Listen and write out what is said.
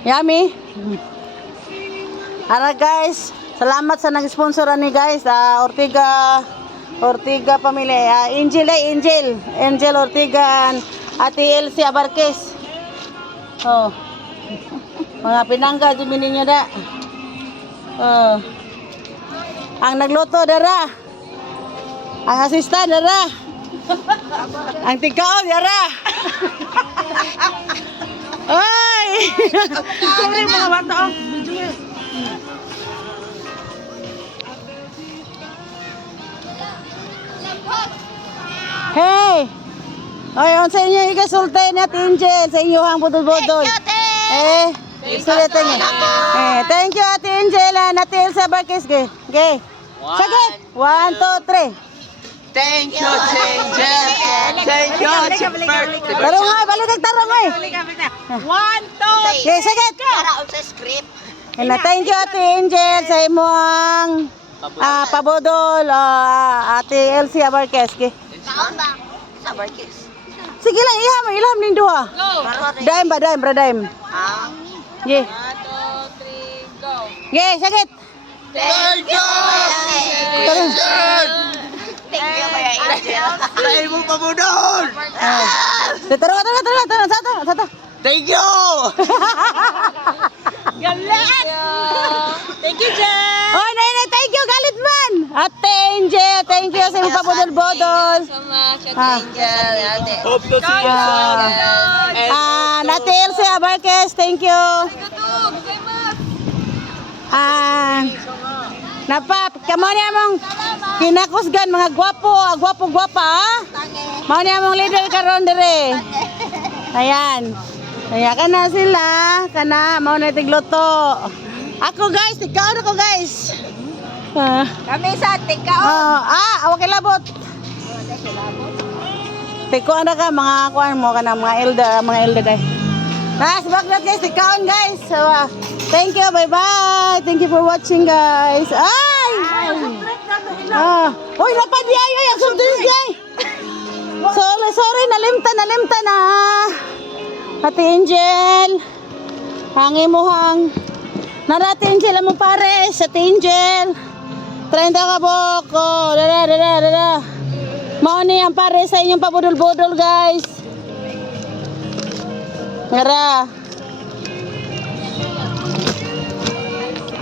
Yummy. Ara guys, salamat sa nag-sponsor ni guys. Ortiga pamilya. Angel Ortiga, Ate Elsie Abarquez. Oh. Mga pinangga dumi ninyo da. Oh. Ang nagluto dara. Ang asistan dara. Ang tigkaon dara. Ay! Sorry mga bata. Hey! Oy, on sa inyo igasultay na Angel sa inyo hang budol-budol. Sulitan niya. Thank you Ate Angel na Ate Elsa Barquez. Okay. Sagit. 1, 2, 3. Thank you, Angel. Thank you, Tarong ay, balik tarong ay. 1, 2, Okay, sagit. para sa script. Thank you Ate Angel sa imong pabudol Ate Elsie Abarquez. Okay. Saan ba? Sa Barkis. Sige lang, ilham ning duha. Daim. Ye. 1, 2, 3, go. Ye, sakit. Thank you, Angel. Thank you, Kuya Angel. Ay mo pabudol. Tara. Satu. Thank you. Galit. Thank you, Jen. Oh, nay, thank you, galit man. Ate Angel, thank you sa imong pabudol-budol. Thank you so much, Angel. Hope to see you soon. Ate Elsie Abarquez, thank you. Napap, kamo ni among kinakusgan mga gwapo-gwapa ha. Mao ni among leader karon dire. Ayan. Kaya kana sila, mao na tigluto. Ako guys, tikaon ako guys. Kami sa Tikaon. Awak labot. Tikaon na ka mga kuan mo kana mga elder dai. Sabaglat guys, tikaon guys. So, thank you, bye-bye. Thank you for watching guys. Ay! Uy, napadi ay ang subdris guys. Sorry, nalimta na. Ate Angel. Hangi mo hang. Ate Angel mo pares, Ate Angel. 30 ka boko. Dada. Mao ni ang pares sa inyong pabudol-budol guys. Ngara.